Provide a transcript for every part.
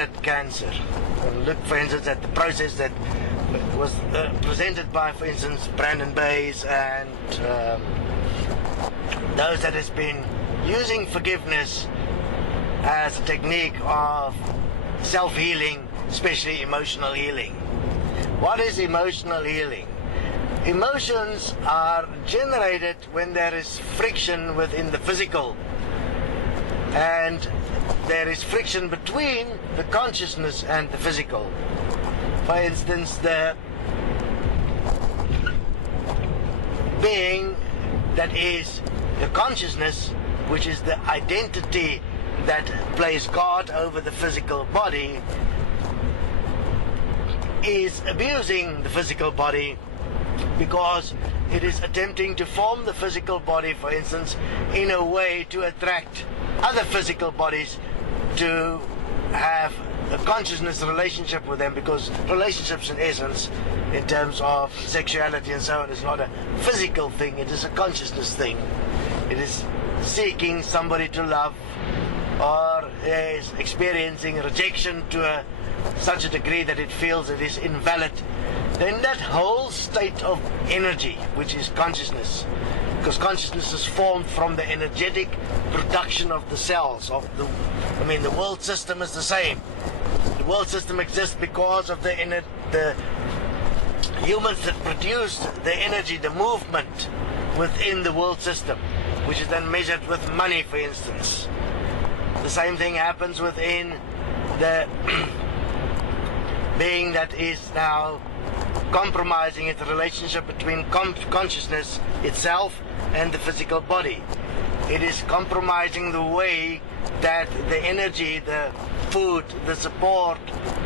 at cancer. Look, for instance, at the process that was presented by, for instance, Brandon Bayes and those that has been using forgiveness as a technique of self-healing, especially emotional healing. What is emotional healing? Emotions are generated when there is friction within the physical, and there is friction between the consciousness and the physical. For instance, the being that is the consciousness, which is the identity that plays God over the physical body, is abusing the physical body because it is attempting to form the physical body, for instance, in a way to attract other physical bodies to have a consciousness relationship with them, because relationships in essence, in terms of sexuality and so on, is not a physical thing, it is a consciousness thing. It is seeking somebody to love, or is experiencing rejection to such a degree that it feels it is invalid. Then that whole state of energy, which is consciousness, because consciousness is formed from the energetic production of the cells of the world system is the same. The world system exists because of the humans that produced the energy, the movement within the world system, which is then measured with money, for instance. The same thing happens within the being that is now compromising its relationship between consciousness itself and the physical body. It is compromising the way that the energy, the food, the support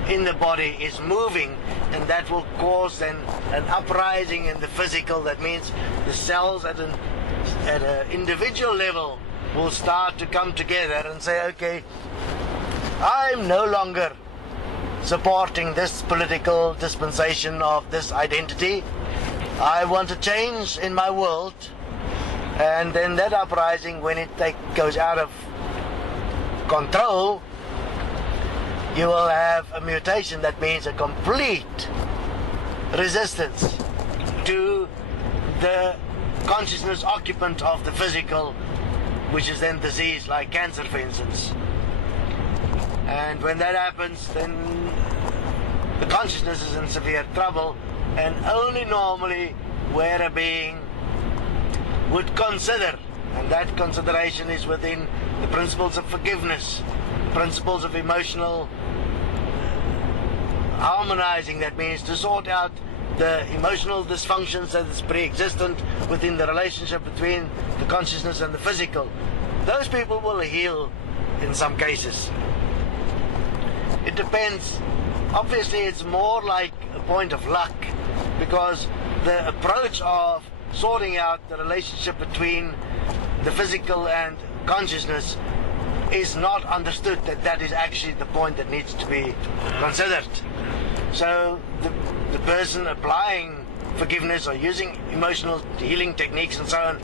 in the body is moving, and that will cause then an uprising in the physical. That means the cells at an individual level will start to come together and say, okay, I'm no longer supporting this political dispensation of this identity. I want to change in my world. And then that uprising, when it goes out of control, you will have a mutation. That means a complete resistance to the consciousness occupant of the physical, which is then disease like cancer, for instance. And when that happens, then the consciousness is in severe trouble, and only normally where a being would consider, and that consideration is within the principles of forgiveness, principles of emotional harmonizing. That means to sort out the emotional dysfunctions that is pre-existent within the relationship between the consciousness and the physical. Those people will heal in some cases. It depends. Obviously, it's more like a point of luck, because the approach of sorting out the relationship between the physical and consciousness is not understood, that is actually the point that needs to be considered. So the person applying forgiveness or using emotional healing techniques and so on,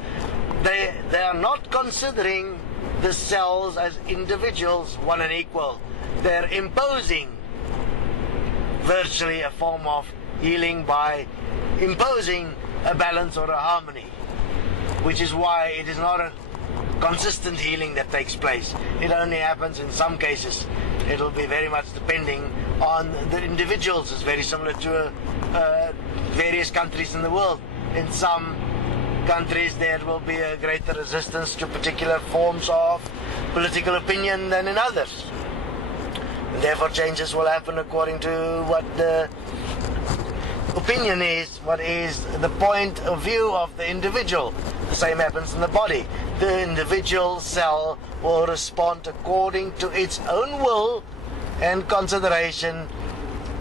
they are not considering the cells as individuals, one and equal. They're imposing virtually a form of healing by imposing a balance or a harmony, which is why it is not a consistent healing that takes place. It only happens in some cases. It'll be very much depending on the individuals. It's very similar to various countries in the world. In some countries there will be a greater resistance to particular forms of political opinion than in others. And therefore changes will happen according to what the opinion is, what is the point of view of the individual. The same happens in the body. The individual cell will respond according to its own will and consideration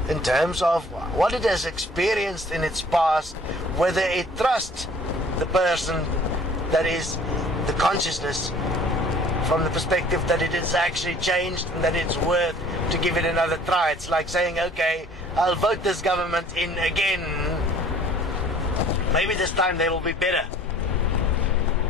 in terms of what it has experienced in its past, whether it trusts the person that is the consciousness from the perspective that it has actually changed and that it's worth to give it another try. It's like saying, okay, I'll vote this government in again. Maybe this time they will be better.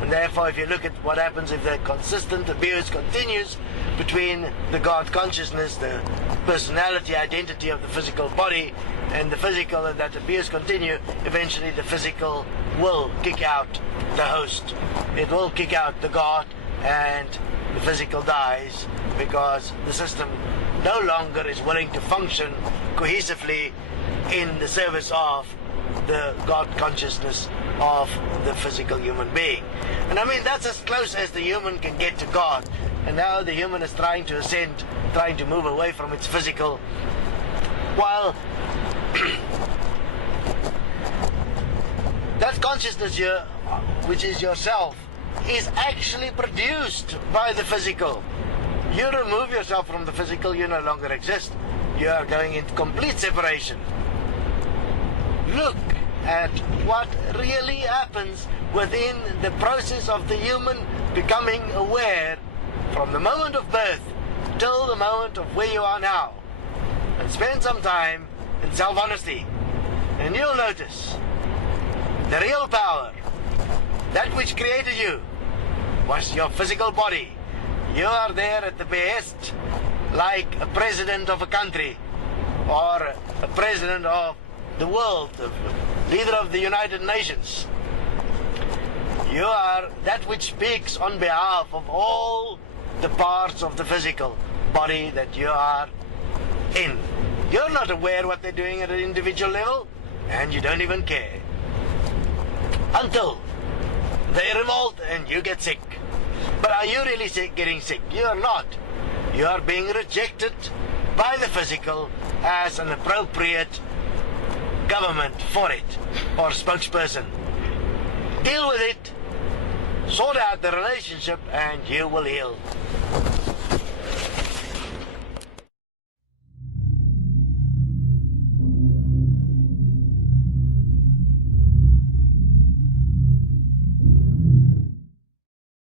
And therefore, if you look at what happens if the consistent abuse continues between the God consciousness, the personality, identity of the physical body, and the physical, and that abuse continue, eventually the physical will kick out the host. It will kick out the God, and the physical dies because the system no longer is willing to function cohesively in the service of the God consciousness of the physical human being. And I mean, that's as close as the human can get to God. And now the human is trying to ascend, trying to move away from its physical, while that consciousness here, which is yourself, is actually produced by the physical. You remove yourself from the physical, you no longer exist. You are going into complete separation. Look at what really happens within the process of the human becoming aware from the moment of birth till the moment of where you are now. And spend some time in self-honesty, and you'll notice the real power, that which created you, was your physical body. You are there at the behest, like a president of a country, or a president of the world, a leader of the United Nations. You are that which speaks on behalf of all the parts of the physical body that you are in. You're not aware what they're doing at an individual level, and you don't even care. Until they revolt and you get sick. But are you really getting sick? You are not. You are being rejected by the physical as an appropriate government for it, or spokesperson. Deal with it, sort out the relationship, and you will heal.